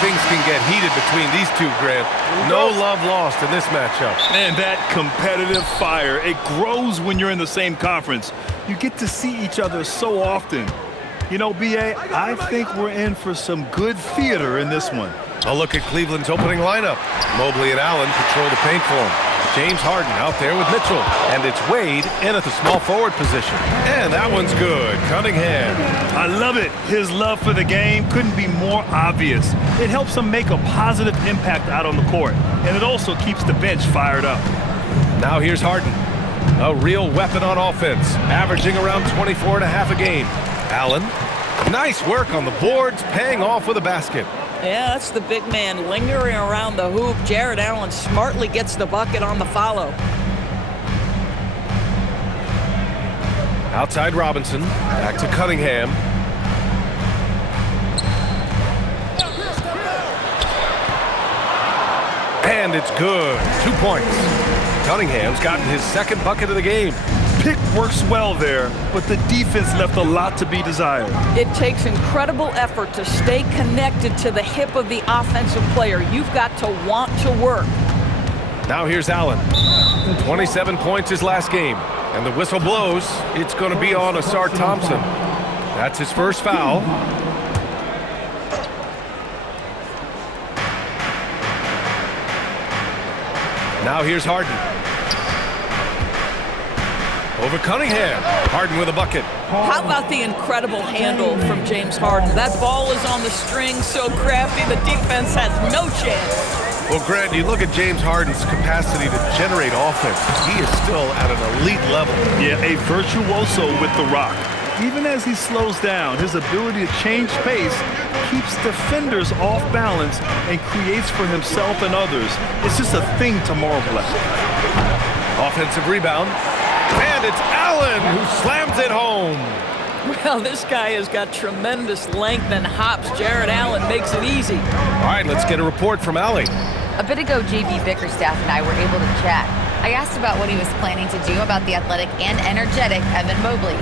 things can get heated between these two, Grant. No love lost in this matchup. And that competitive fire, it grows when you're in the same conference. You get to see each other so often. You know, B.A., I think we're in for some good theater in this one. A look at Cleveland's opening lineup. Mobley and Allen patrol the paint for him. James Harden out there with Mitchell. And it's Wade in at the small forward position. And that one's good. Cunningham. I love it. His love for the game couldn't be more obvious. It helps him make a positive impact out on the court. And it also keeps the bench fired up. Now here's Harden. A real weapon on offense. Averaging around 24 and a half a game. Allen. Nice work on the boards. Paying off with a basket. Yeah, that's the big man lingering around the hoop. Jared Allen smartly gets the bucket on the follow. Outside Robinson. Back to Cunningham. And it's good. 2 points. Cunningham's gotten his second bucket of the game. Pick works well there, but the defense left a lot to be desired. It takes incredible effort to stay connected to the hip of the offensive player. You've got to want to work. Now here's Allen. 27 points his last game. And the whistle blows. It's going to be on Asar Thompson. That's his first foul. Now here's Harden. Over Cunningham. Harden with a bucket. How about the incredible handle from James Harden? That ball is on the string, so crafty, the defense has no chance. Well, Grant, you look at James Harden's capacity to generate offense. He is still at an elite level. Yeah, a virtuoso with the rock. Even as he slows down, his ability to change pace keeps defenders off balance and creates for himself and others. It's just a thing to marvel at. Offensive rebound. And it's Allen who slams it home. Well, this guy has got tremendous length and hops. Jared Allen makes it easy. All right, let's get a report from Allie. A bit ago, J.B. Bickerstaff and I were able to chat. I asked about what he was planning to do about the athletic and energetic Evan Mobley.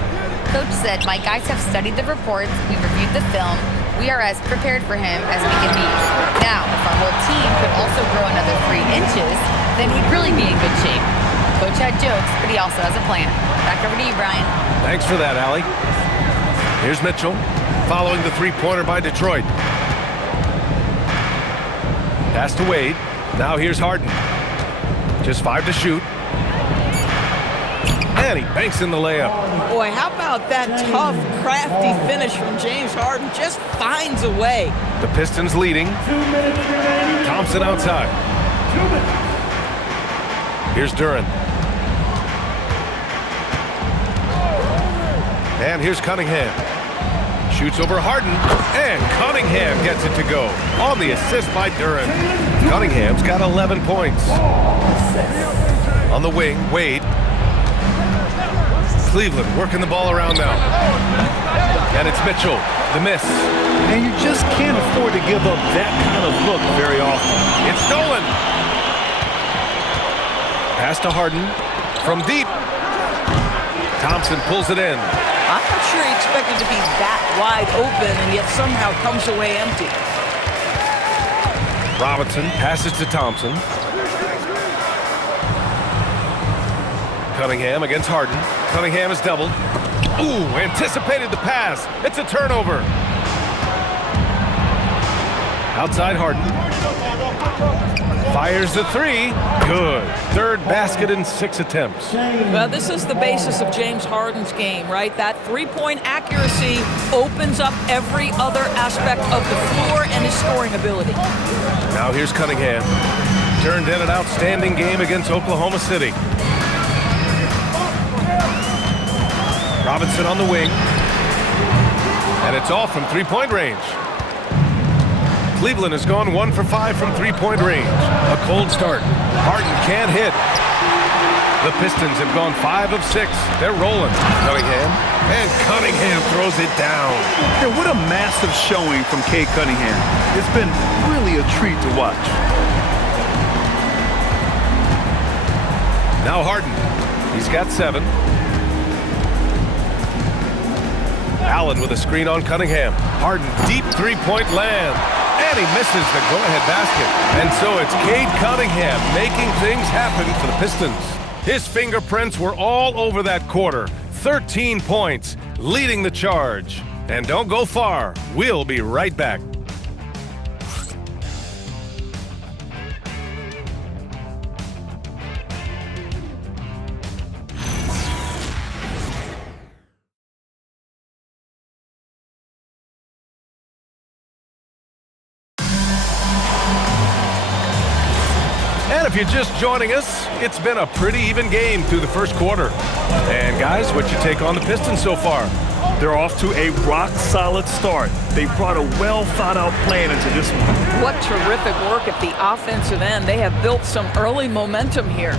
Coach said, "My guys have studied the reports, we've reviewed the film, we are as prepared for him as we can be. Now, if our whole team could also grow another 3 inches, then he'd really be in good shape." Coach had jokes, but he also has a plan. Back over to you, Brian. Thanks for that, Allie. Here's Mitchell, following the three-pointer by Detroit. Pass to Wade. Now here's Harden. Just 5 to shoot. And he banks in the layup. Boy, how about that tough, crafty finish from James Harden? Just finds a way. The Pistons leading. Thompson outside. Here's Duran. And here's Cunningham. Shoots over Harden. And Cunningham gets it to go. On the assist by Duran. Cunningham's got 11 points. On the wing, Wade. Cleveland working the ball around now. And it's Mitchell. The miss. And you just can't afford to give up that kind of look very often. It's stolen. Pass to Harden from deep. Thompson pulls it in. I'm not sure he expected to be that wide open and yet somehow comes away empty. Robinson passes to Thompson. Cunningham against Harden. Cunningham is doubled. Ooh, anticipated the pass. It's a turnover. Outside Harden. Fires the 3. Good. Third basket in 6 attempts. Well, this is the basis of James Harden's game, right? That three-point accuracy opens up every other aspect of the floor and his scoring ability. Now here's Cunningham. Turned in an outstanding game against Oklahoma City. Robinson on the wing. And it's off from three-point range. Cleveland has gone 1 for 5 from three-point range. A cold start. Harden can't hit. The Pistons have gone 5 of 6. They're rolling. Cunningham. And Cunningham throws it down. Yeah, what a massive showing from Cade Cunningham. It's been really a treat to watch. Now Harden. He's got 7. Allen with a screen on Cunningham. Harden, deep three-point land. And he misses the go-ahead basket. And so it's Cade Cunningham making things happen for the Pistons. His fingerprints were all over that quarter. 13 points, leading the charge. And don't go far. We'll be right back. And if you're just joining us, it's been a pretty even game through the first quarter. And guys, what's your take on the Pistons so far? They're off to a rock-solid start. They brought a well-thought-out plan into this one. What terrific work at the offensive end. They have built some early momentum here.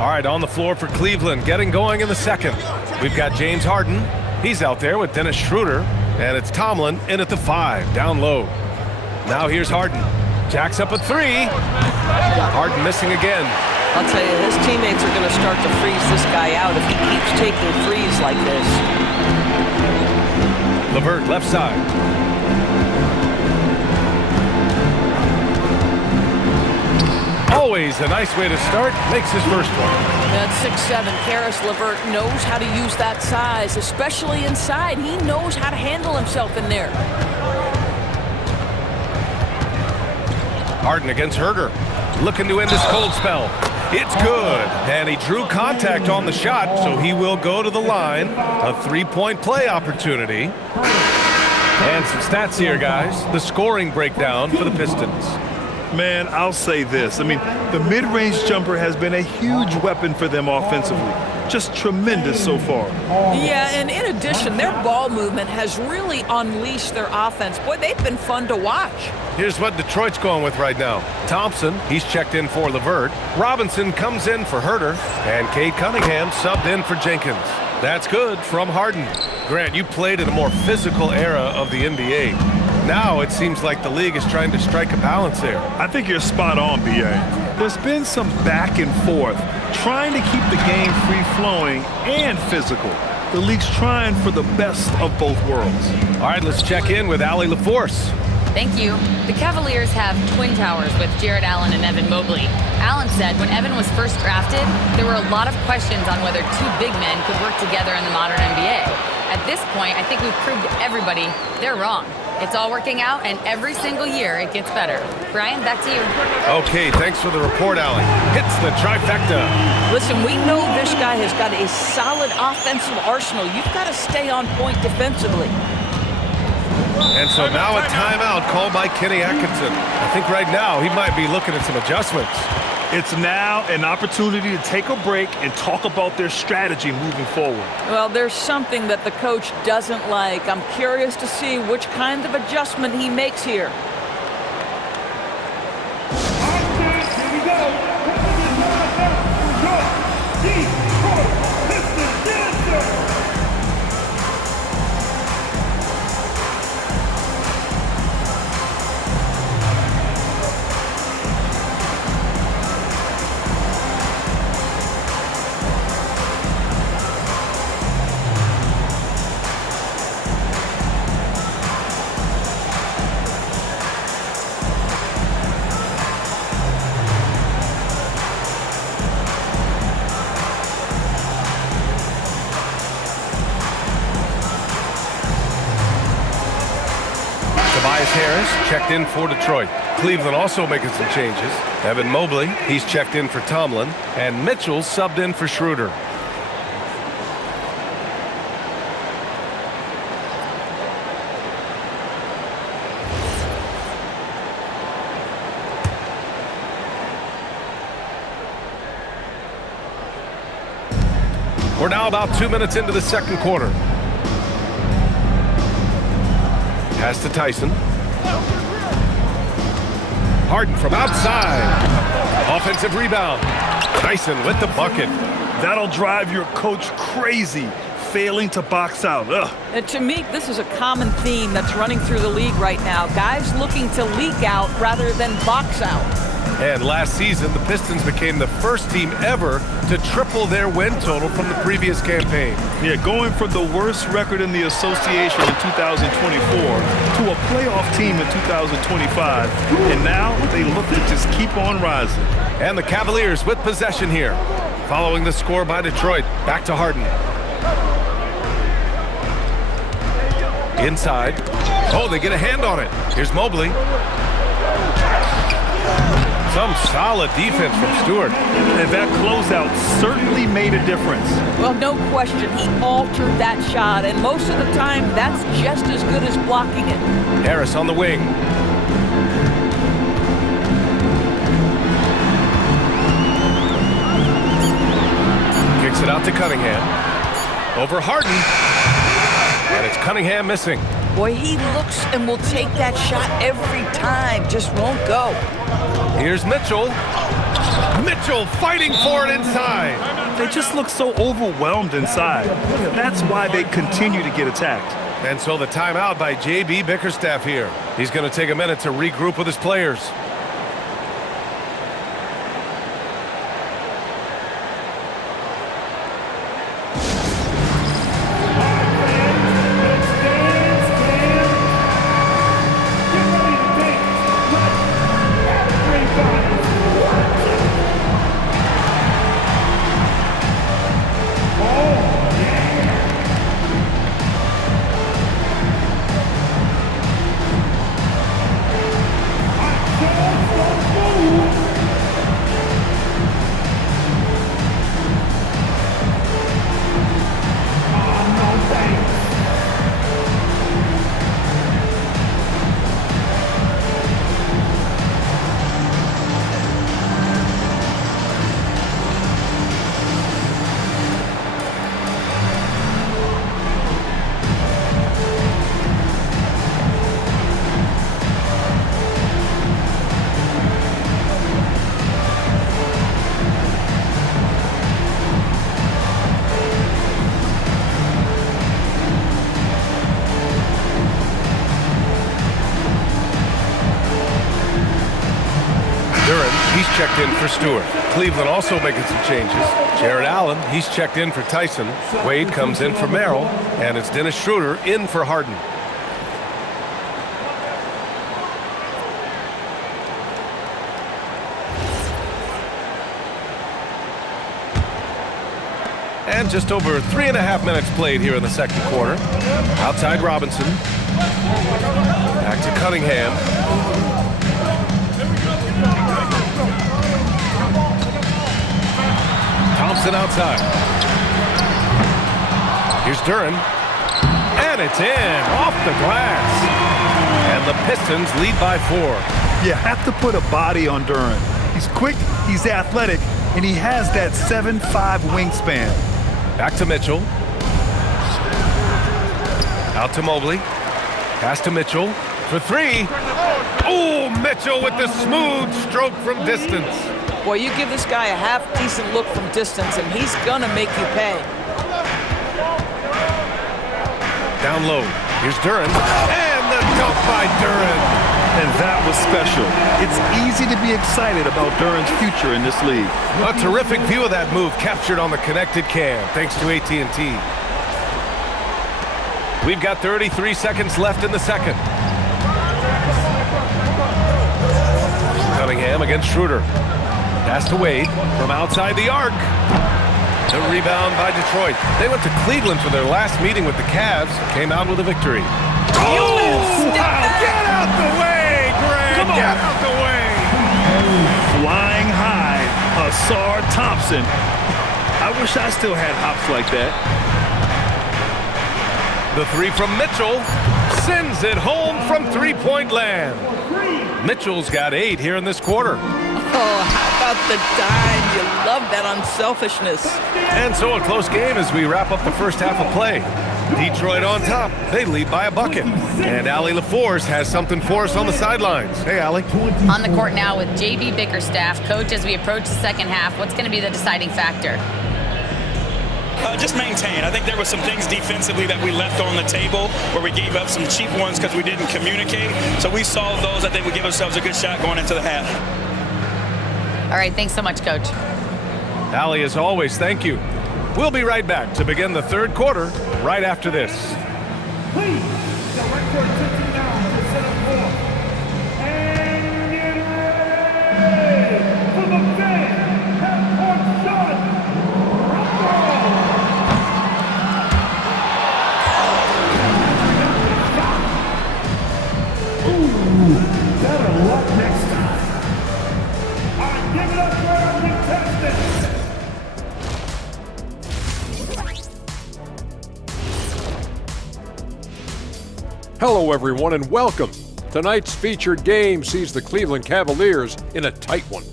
All right, on the floor for Cleveland, getting going in the second. We've got James Harden. He's out there with Dennis Schroeder. And it's Tomlin in at the 5, down low. Now here's Harden. Jacks up a 3. Harden missing again. I'll tell you, his teammates are going to start to freeze this guy out if he keeps taking threes like this. LeVert, left side. Always a nice way to start. Makes his first one. At 6'7", Karis LeVert knows how to use that size, especially inside. He knows how to handle himself in there. Harden against Herter. Looking to end this cold spell. It's good. And he drew contact on the shot, so he will go to the line. A three-point play opportunity. And some stats here, guys. The scoring breakdown for the Pistons. Man, I'll say this. I mean, the mid-range jumper has been a huge weapon for them offensively. Just tremendous so far. Yeah, and in addition, their ball movement has really unleashed their offense. Boy, they've been fun to watch. Here's what Detroit's going with right now. Thompson, he's checked in for LeVert. Robinson comes in for Herter. And Cade Cunningham subbed in for Jenkins. That's good from Harden. Grant, you played in a more physical era of the NBA. Now it seems like the league is trying to strike a balance there. I think you're spot on, B.A. There's been some back and forth, trying to keep the game free-flowing and physical. The league's trying for the best of both worlds. All right, let's check in with Allie LaForce. Thank you. The Cavaliers have twin towers with Jared Allen and Evan Mobley. Allen said when Evan was first drafted, there were a lot of questions on whether two big men could work together in the modern NBA. At this point, I think we've proved to everybody they're wrong. It's all working out, and every single year it gets better. Brian, back to you. Okay, thanks for the report, Allie. Hits the trifecta. Listen, we know this guy has got a solid offensive arsenal. You've got to stay on point defensively. And so now a timeout called by Kenny Atkinson. I think right now he might be looking at some adjustments. It's now an opportunity to take a break and talk about their strategy moving forward. Well, there's something that the coach doesn't like. I'm curious to see which kind of adjustment he makes here. Harris checked in for Detroit. Cleveland also making some changes. Evan Mobley, he's checked in for Tomlin. And Mitchell subbed in for Schroeder. We're now about 2 minutes into the second quarter. Pass to Tyson. Harden from outside. Offensive rebound. Tyson with the bucket. That'll drive your coach crazy, failing to box out. And to me, this is a common theme that's running through the league right now. Guys looking to leak out rather than box out. And last season, the Pistons became the first team ever to triple their win total from the previous campaign. Yeah, going from the worst record in the association in 2024 to to a playoff team in 2025, and now they look to just keep on rising. And the Cavaliers with possession here. Following the score by Detroit. Back to Harden. Inside. Oh, they get a hand on it. Here's Mobley. Some solid defense from Stewart. And that closeout certainly made a difference. Well, no question. He altered that shot, and most of the time, that's just as good as blocking it. Harris on the wing. Kicks it out to Cunningham. Over Harden. And it's Cunningham missing. Boy, he looks and will take that shot every time. Just won't go. Here's Mitchell. Mitchell fighting for it inside. They just look so overwhelmed inside. That's why they continue to get attacked. And so the timeout by J.B. Bickerstaff here. He's going to take a minute to regroup with his players. He's checked in for Stewart. Cleveland also making some changes. Jared Allen, he's checked in for Tyson. Wade comes in for Merrill. And it's Dennis Schroeder in for Harden. And just over 3.5 minutes played here in the second quarter. Outside Robinson. Back to Cunningham. Thompson outside. Here's Duren. And it's in. Off the glass. And the Pistons lead by 4. You have to put a body on Duren. He's quick, he's athletic, and he has that 7'5" wingspan. Back to Mitchell. Out to Mobley. Pass to Mitchell for 3. Oh, Mitchell with the smooth stroke from distance. Boy, you give this guy a half-decent look from distance, and he's gonna make you pay. Down low. Here's Duren. And the dunk by Duren. And that was special. It's easy to be excited about Duren's future in this league. A terrific view of that move captured on the connected cam, thanks to AT&T. We've got 33 seconds left in the second. Cunningham against Schroeder. Pass to Wade from outside the arc. The rebound by Detroit. They went to Cleveland for their last meeting with the Cavs. Came out with a victory. Oh, wow. Get out the way, Greg! Come on. Get out the way! Flying high, Asar Thompson. I wish I still had hops like that. The 3 from Mitchell sends it home from three-point land. Mitchell's got 8 here in this quarter. Oh, how about the dime? You love that unselfishness. And so a close game as we wrap up the first half of play. Detroit on top. They lead by a bucket. And Allie LaForce has something for us on the sidelines. Hey, Allie. On the court now with J.B. Bickerstaff. Coach, as we approach the second half, what's going to be the deciding factor? Just maintain. I think there were some things defensively that we left on the table where we gave up some cheap ones because we didn't communicate. So we solved those. I think we give ourselves a good shot going into the half. All right, thanks so much, Coach. Allie, as always, thank you. We'll be right back to begin the third quarter right after this. Please, the red court 15 down. Hello, everyone, and welcome. Tonight's featured game sees the Cleveland Cavaliers in a tight one.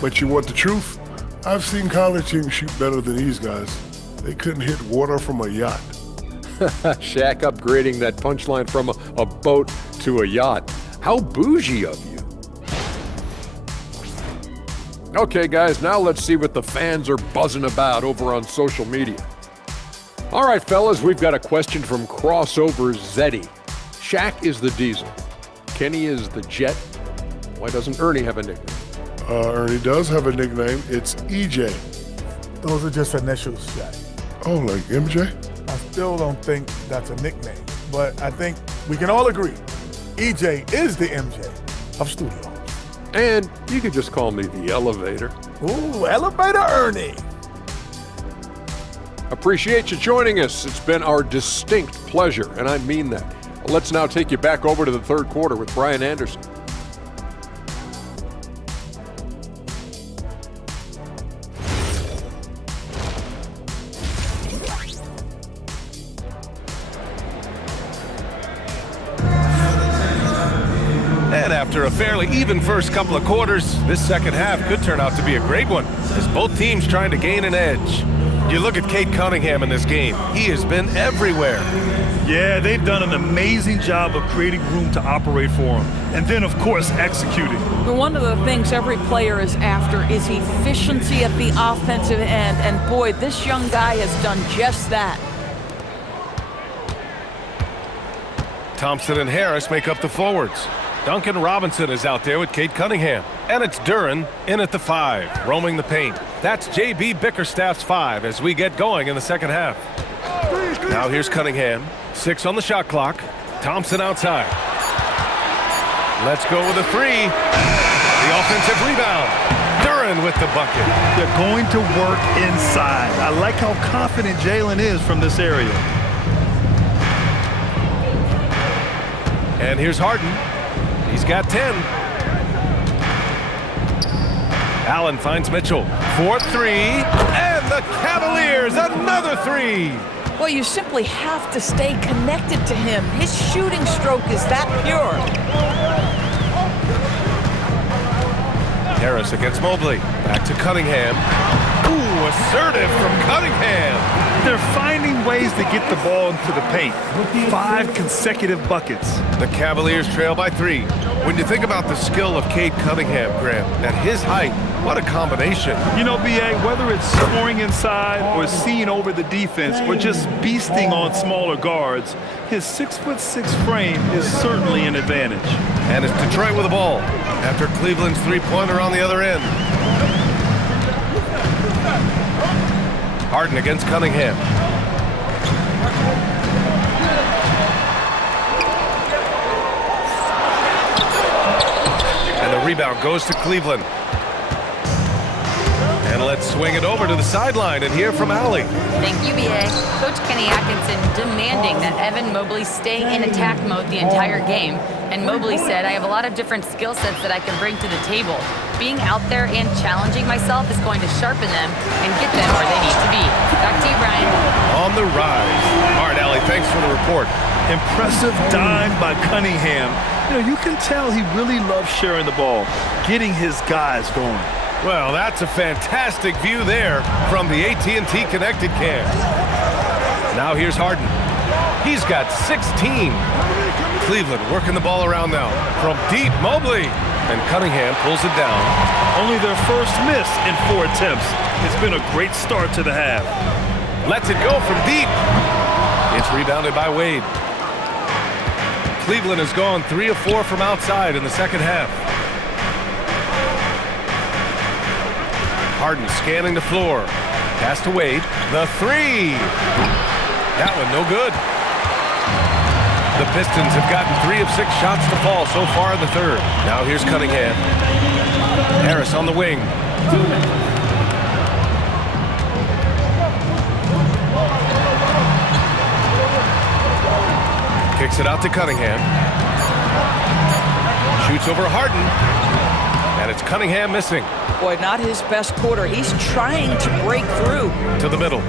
But you want the truth? I've seen college teams shoot better than these guys. They couldn't hit water from a yacht. Shaq upgrading that punchline from a boat to a yacht. How bougie of you. Okay, guys, now let's see what the fans are buzzing about over on social media. All right, fellas, we've got a question from Crossover Zeddy. Shaq is the Diesel. Kenny is the Jet. Why doesn't Ernie have a nickname? Ernie does have a nickname. It's EJ. Those are just initials, Shaq. Oh, like MJ? I still don't think that's a nickname, but I think we can all agree EJ is the MJ of studio. And you could just call me the Elevator. Ooh, Elevator Ernie. Appreciate you joining us. It's been our distinct pleasure, and I mean that. Let's now take you back over to the third quarter with Brian Anderson. And after a fairly even first couple of quarters, this second half could turn out to be a great one, as both teams trying to gain an edge. You look at Cade Cunningham in this game. He has been everywhere. Yeah, they've done an amazing job of creating room to operate for him. And then, of course, executing. One of the things every player is after is efficiency at the offensive end. And boy, this young guy has done just that. Thompson and Harris make up the forwards. Duncan Robinson is out there with Cade Cunningham. And it's Duren in at the 5, roaming the paint. That's J.B. Bickerstaff's 5 as we get going in the second half. Now here's Cunningham. 6 on the shot clock. Thompson outside. Let's go with a 3. The offensive rebound. Duren with the bucket. They're going to work inside. I like how confident Jalen is from this area. And here's Harden. He's got 10. Allen finds Mitchell. 4-3. And the Cavaliers, another 3. Well, you simply have to stay connected to him. His shooting stroke is that pure. Harris against Mobley. Back to Cunningham. Ooh, assertive from Cunningham. They're finding ways to get the ball into the paint. 5 consecutive buckets. The Cavaliers trail by 3. When you think about the skill of Cade Cunningham, Graham, at his height, what a combination. You know, B.A., whether it's scoring inside or seeing over the defense or just beasting on smaller guards, his 6'6" frame is certainly an advantage. And it's Detroit with the ball after Cleveland's three-pointer on the other end. Harden against Cunningham. And the rebound goes to Cleveland. And let's swing it over to the sideline and hear from Allie. Thank you, B.A. Coach Kenny Atkinson demanding that Evan Mobley stay in attack mode the entire game. And Mobley said, I have a lot of different skill sets that I can bring to the table. Being out there and challenging myself is going to sharpen them and get them where they need to be. Back to you, Brian. On the rise. All right, Allie, thanks for the report. Impressive dime by Cunningham. You know, you can tell he really loves sharing the ball, getting his guys going. Well, that's a fantastic view there from the AT&T Connected Cam. Now here's Harden. He's got 16. Cleveland working the ball around now. From deep, Mobley. And Cunningham pulls it down. Only their first miss in 4 attempts. It's been a great start to the half. Lets it go from deep. It's rebounded by Wade. Cleveland has gone 3 of 4 from outside in the second half. Harden scanning the floor. Pass to Wade. The 3. That one no good. The Pistons have gotten 3 of 6 shots to fall so far in the third. Now here's Cunningham. Harris on the wing. Kicks it out to Cunningham. Shoots over Harden. And it's Cunningham missing. Boy, not his best quarter. He's trying to break through. To the middle.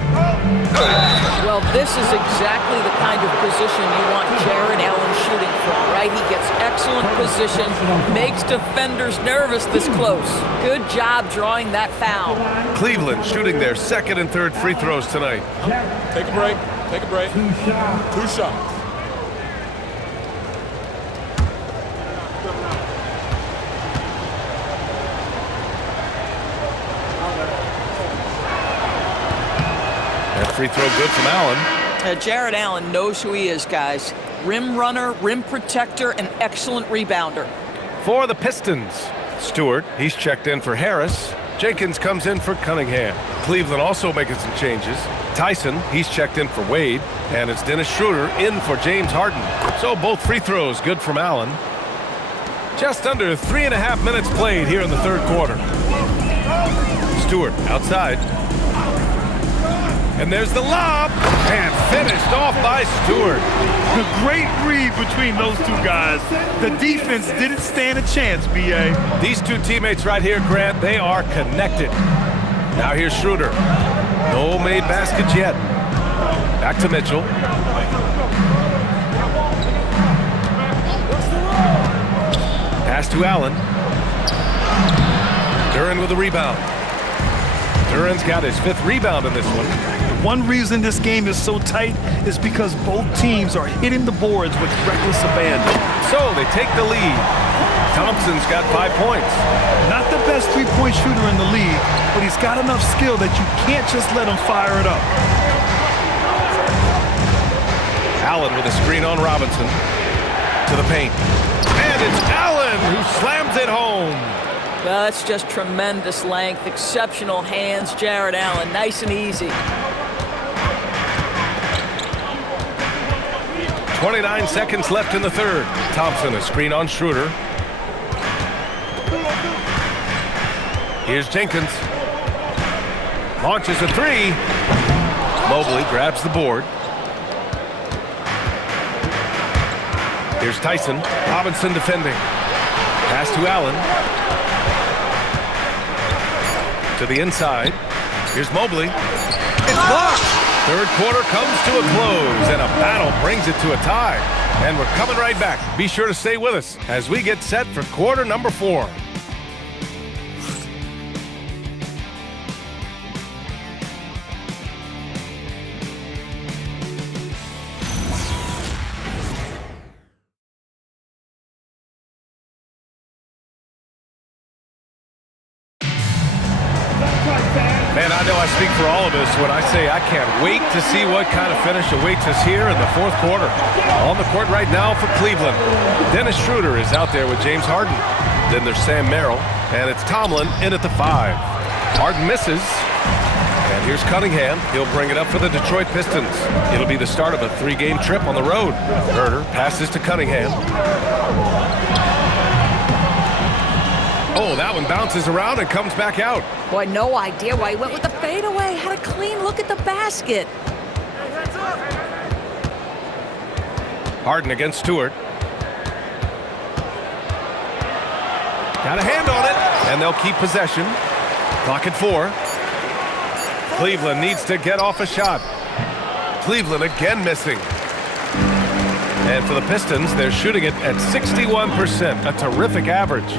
Well, this is exactly the kind of position you want Jared Allen shooting from, right? He gets excellent position, makes defenders nervous this close. Good job drawing that foul. Cleveland shooting their second and third free throws tonight. Take a break. Take a break. Two shots. That free throw good from Allen. Jared Allen knows who he is, guys. Rim runner, rim protector, and excellent rebounder. For the Pistons, Stewart, he's checked in for Harris. Jenkins comes in for Cunningham. Cleveland also making some changes. Tyson, he's checked in for Wade. And it's Dennis Schroeder in for James Harden. So both free throws good from Allen. Just under 3.5 minutes played here in the third quarter. Stewart outside. And there's the lob, and finished off by Stewart. A great read between those two guys. The defense didn't stand a chance, B.A. These two teammates right here, Grant, they are connected. Now here's Schroeder. No made baskets yet. Back to Mitchell. Pass to Allen. Duren with the rebound. Duren's got his 5th rebound in this one. One reason this game is so tight is because both teams are hitting the boards with reckless abandon. So they take the lead. Thompson's got 5 points. Not the best three-point shooter in the league, but he's got enough skill that you can't just let him fire it up. Allen with a screen on Robinson. To the paint. And it's Allen who slams it home. Well, that's just tremendous length, exceptional hands, Jared Allen. Nice and easy. 29 seconds left in the third. Thompson, a screen on Schroeder. Here's Jenkins. Launches a 3. Mobley grabs the board. Here's Tyson. Robinson defending. Pass to Allen. To the inside. Here's Mobley. It's blocked. Third quarter comes to a close, and a battle brings it to a tie. And we're coming right back. Be sure to stay with us as we get set for quarter number 4. Man, I know I speak for all of us when I say I can't wait to see what kind of finish awaits us here in the fourth quarter. On the court right now for Cleveland, Dennis Schroeder is out there with James Harden. Then there's Sam Merrill, and it's Tomlin in at the 5. Harden misses, and here's Cunningham. He'll bring it up for the Detroit Pistons. It'll be the start of a 3-game trip on the road. Herter passes to Cunningham. Oh, that one bounces around and comes back out. Boy, no idea why he went with the fadeaway. Had a clean look at the basket. Harden against Stewart. Got a hand on it, and they'll keep possession. Clock at 4. Cleveland needs to get off a shot. Cleveland again missing. And for the Pistons, they're shooting it at 61%, a terrific average.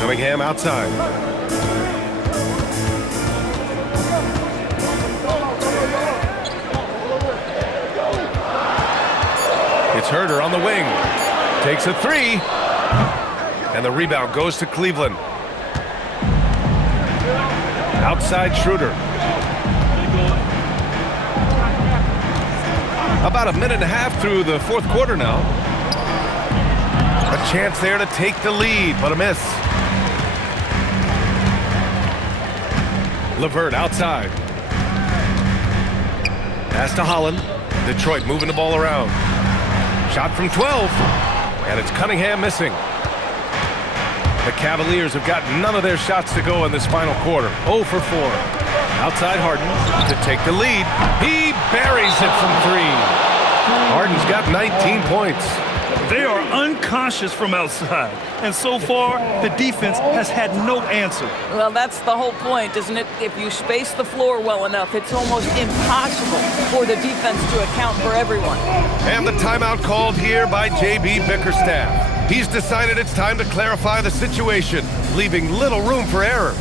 Cunningham outside. It's Herter on the wing. Takes a 3. And the rebound goes to Cleveland. Outside Schroeder. About a minute and a half through the fourth quarter now. A chance there to take the lead, but a miss. LeVert outside. Pass to Holland. Detroit moving the ball around. Shot from 12. And it's Cunningham missing. The Cavaliers have got none of their shots to go in this final quarter. 0 for 4. Outside Harden to take the lead. He buries it from 3. Harden's got 19 points. They are unconscious from outside. And so far, the defense has had no answer. Well, that's the whole point, isn't it? If you space the floor well enough, it's almost impossible for the defense to account for everyone. And the timeout called here by J.B. Bickerstaff. He's decided it's time to clarify the situation, leaving little room for error.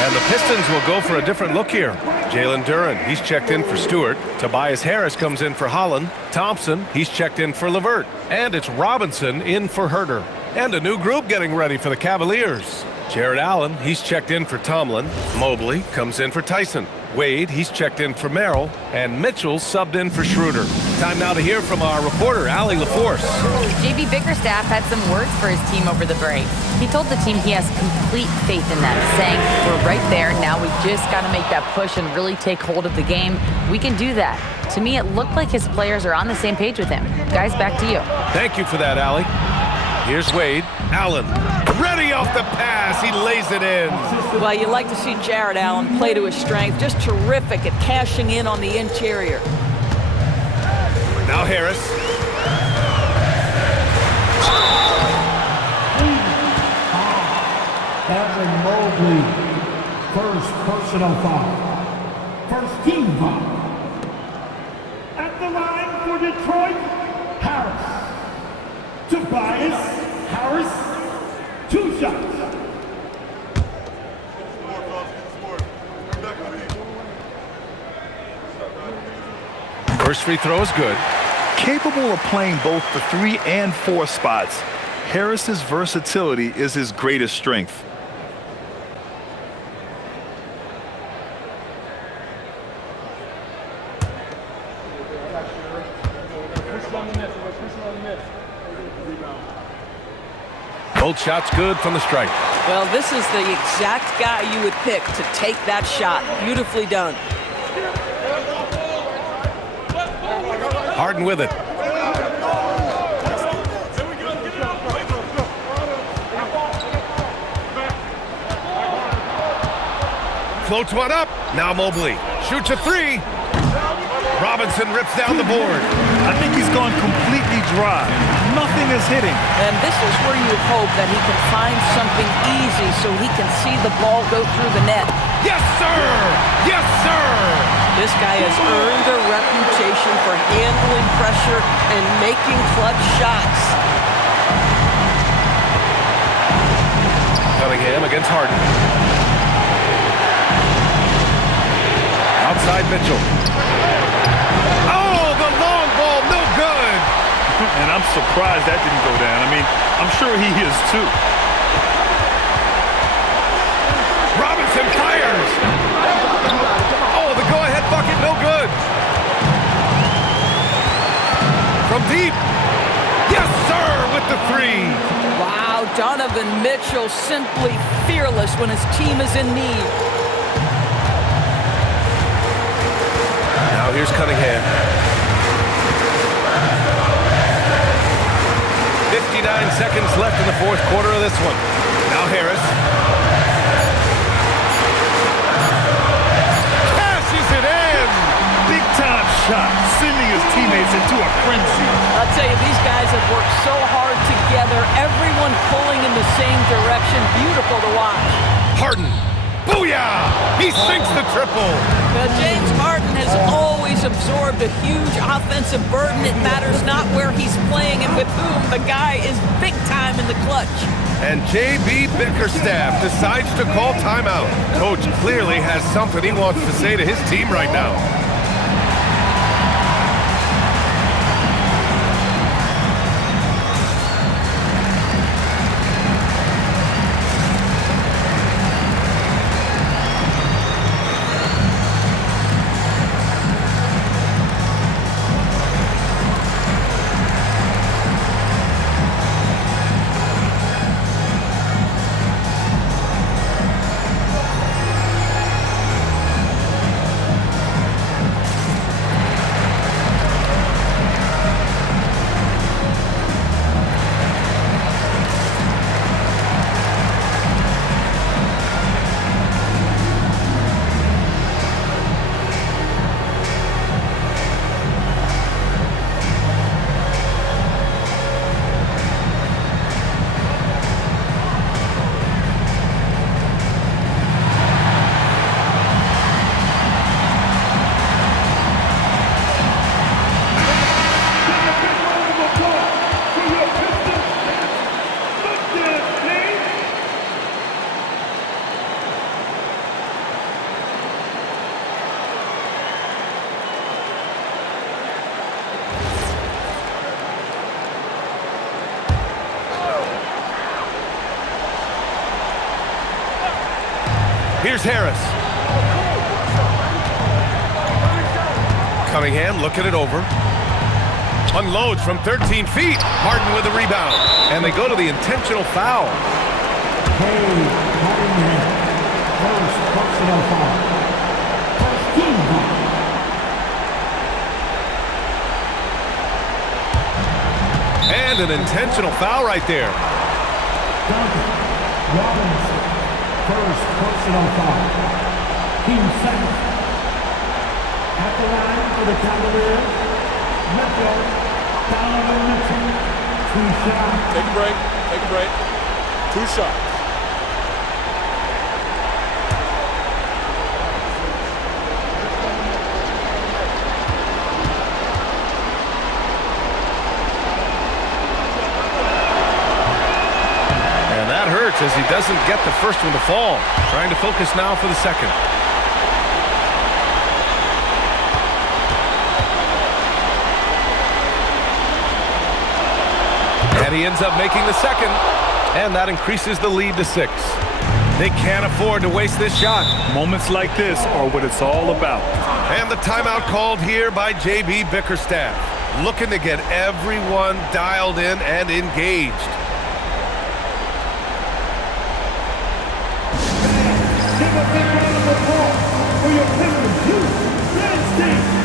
And the Pistons will go for a different look here. Jalen Duren, he's checked in for Stewart. Tobias Harris comes in for Holland. Thompson, he's checked in for LeVert. And it's Robinson in for Herter. And a new group getting ready for the Cavaliers. Jared Allen, he's checked in for Tomlin. Mobley comes in for Tyson. Wade, he's checked in for Merrill. And Mitchell subbed in for Schroeder. Time now to hear from our reporter, Allie LaForce. J.B. Bickerstaff had some words for his team over the break. He told the team he has complete faith in them, saying, "We're right there. Now we just got to make that push and really take hold of the game. We can do that." To me, it looked like his players are on the same page with him. Guys, back to you. Thank you for that, Allie. Here's Wade. Allen, ready off the pass. He lays it in. Well, you like to see Jared Allen play to his strength. Just terrific at cashing in on the interior. Now Harris. Having Mobley, first personal foul. First team foul. At the line for Detroit, Harris. Tobias Harris, 2 shots. First free throw is good. Capable of playing both the 3 and 4 spots, Harris's versatility is his greatest strength. Both shots good from the stripe. Well, this is the exact guy you would pick to take that shot. Beautifully done. Harden with it. Floats one up. Now Mobley shoots a 3. Robinson rips down the board. I think he's gone completely dry. Nothing is hitting. And this is where you hope that he can find something easy so he can see the ball go through the net. Yes, sir! Yes, sir! This guy has earned a reputation for handling pressure and making clutch shots. Cunningham against Harden. Outside Mitchell. Oh, the long ball, no good! And I'm surprised that didn't go down. I mean, I'm sure he is too. Robinson fires! Oh, the go-ahead bucket, no good! From deep. Yes, sir, with the 3. Wow, Donovan Mitchell simply fearless when his team is in need. Now here's Cunningham. 59 seconds left in the fourth quarter of this one. Now Harris. Cashes it in! Big time shot, sending his teammates into a frenzy. I'll tell you, these guys have worked so hard together. Everyone pulling in the same direction. Beautiful to watch. Harden Booyah! He sinks the triple. Well, James Harden has always absorbed a huge offensive burden. It matters not where he's playing and with whom. The guy is big time in the clutch. And J.B. Bickerstaff decides to call timeout. Coach clearly has something he wants to say to his team right now. Here's Harris. Cunningham looking it over. Unloads from 13 feet. Harden with the rebound. And they go to the intentional foul. Cunningham, first personal foul. First team foul. And an intentional foul right there. Robinson, first personal foul. Team second. At the line for the Cavaliers, Mitchell, Donovan Mitchell, 2 shots. Take a break. Take a break. 2 shots. And that hurts as he doesn't get the first one to fall. Trying to focus now for the second. And he ends up making the second. And that increases the lead to 6. They can't afford to waste this shot. Moments like this are what it's all about. And the timeout called here by J.B. Bickerstaff. Looking to get everyone dialed in and engaged. Give a big round of applause for your Pistons. Dynasty.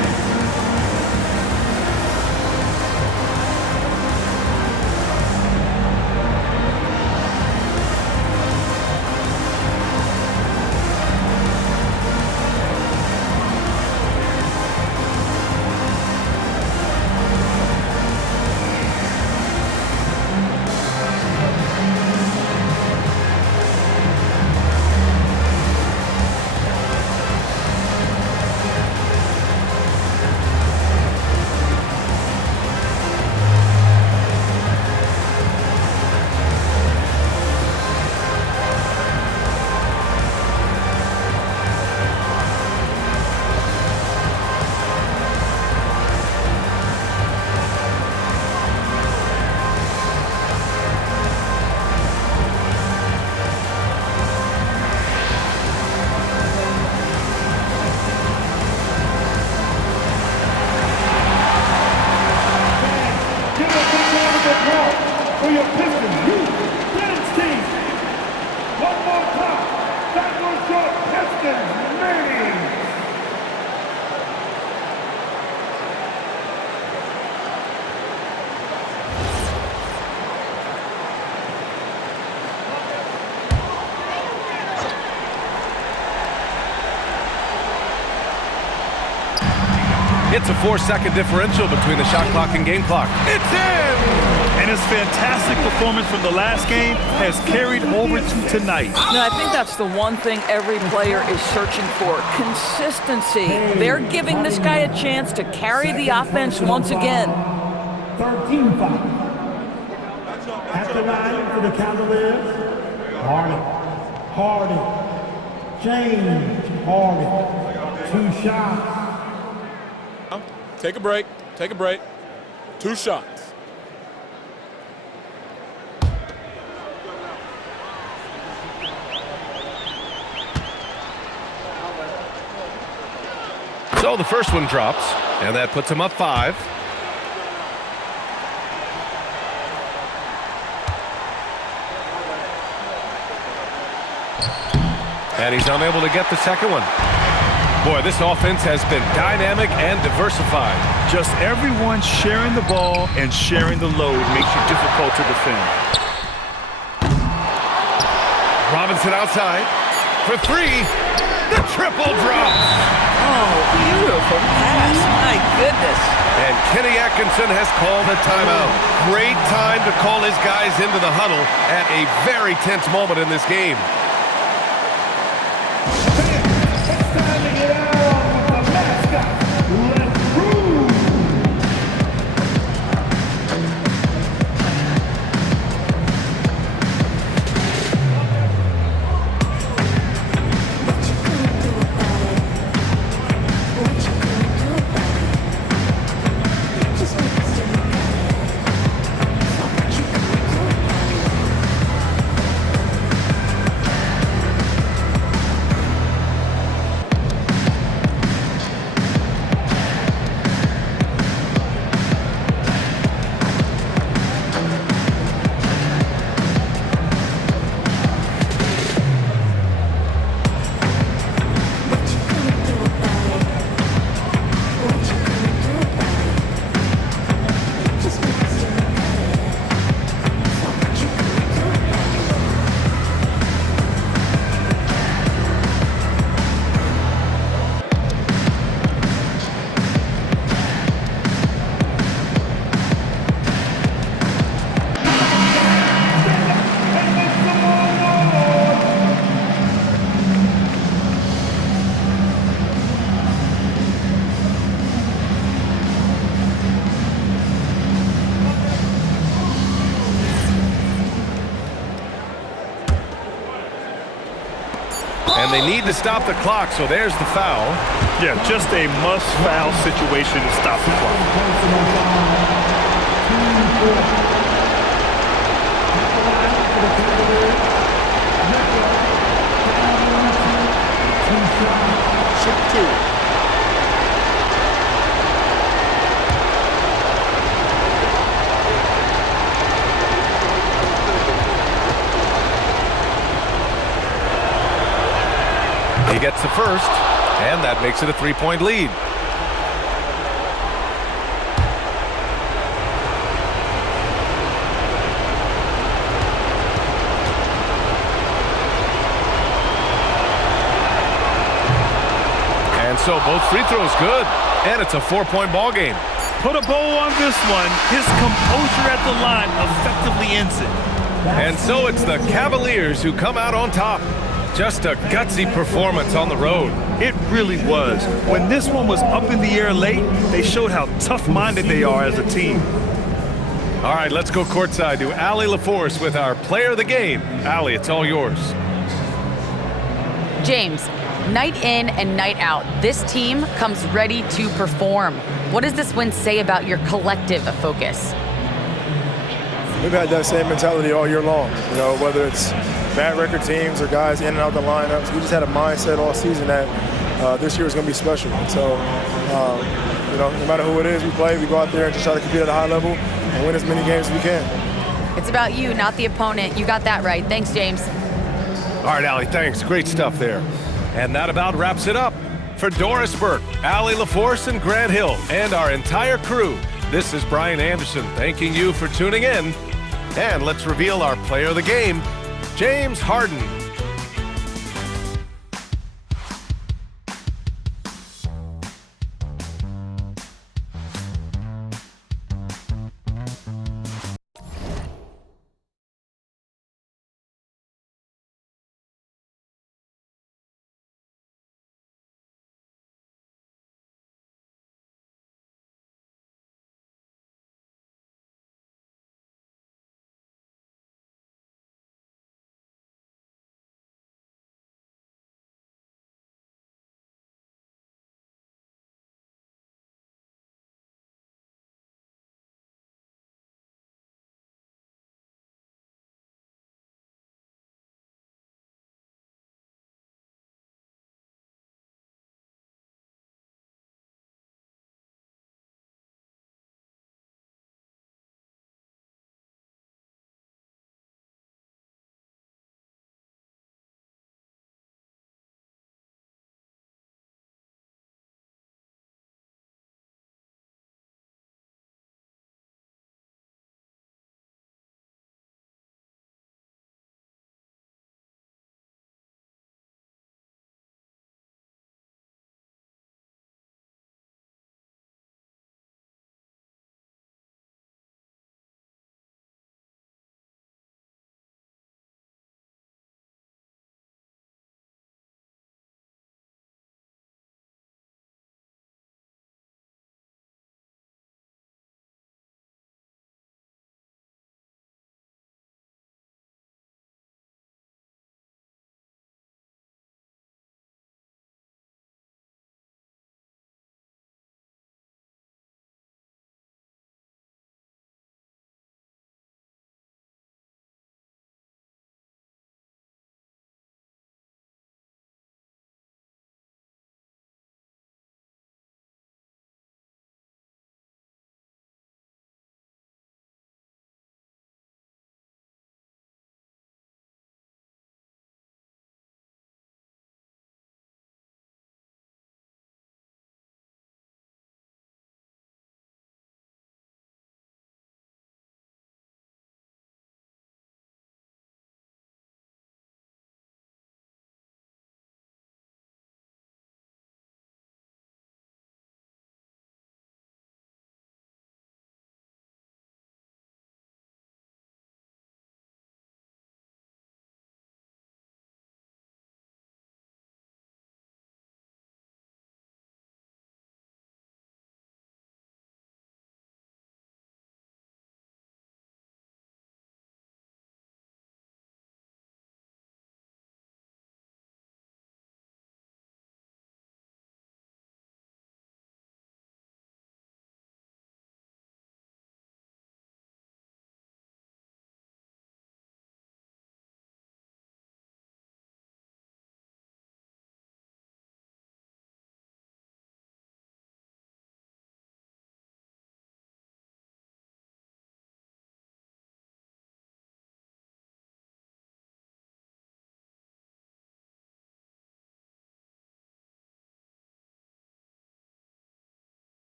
For your Pistons, you dance team. One more time. That was your Pistons name. It's a 4-second differential between the shot clock and game clock. It's in! And his fantastic performance from the last game has carried over to tonight. Now, I think that's the one thing every player is searching for, consistency. They're giving this guy a chance to carry the offense once again. 13 foul. At the line for the Cavaliers, Hardy. James Hardy. 2 shots. Take a break. Take a break. 2 shots. So the first one drops, and that puts him up 5. And he's unable to get the second one. Boy, this offense has been dynamic and diversified. Just everyone sharing the ball and sharing the load makes you difficult to defend. Robinson outside for 3. The triple drops. Oh, beautiful pass. My goodness. And Kenny Atkinson has called a timeout. Great time to call his guys into the huddle at a very tense moment in this game. And they need to stop the clock, so there's the foul. Yeah, just a must-foul situation to stop the clock. Shoot 2. He gets the first, and that makes it a 3-point lead. And so both free throws good, and it's a 4-point ball game. Put a bow on this one. His composure at the line effectively ends it. And so it's the Cavaliers who come out on top. Just a gutsy performance on the road. It really was. When this one was up in the air late, they showed how tough-minded they are as a team. All right, let's go courtside to Allie LaForce with our player of the game. Allie, it's all yours. James, night in and night out, this team comes ready to perform. What does this win say about your collective focus? We've had that same mentality all year long, you know, whether it's bad record teams or guys in and out the lineups. We just had a mindset all season that this year is going to be special. And so, you know, no matter who it is we play, we go out there and just try to compete at a high level and win as many games as we can. It's about you, not the opponent. You got that right. Thanks, James. All right, Allie, thanks. Great stuff there. And that about wraps it up. For Doris Burke, Allie LaForce, and Grant Hill, and our entire crew, this is Brian Anderson thanking you for tuning in. And let's reveal our player of the game, James Harden.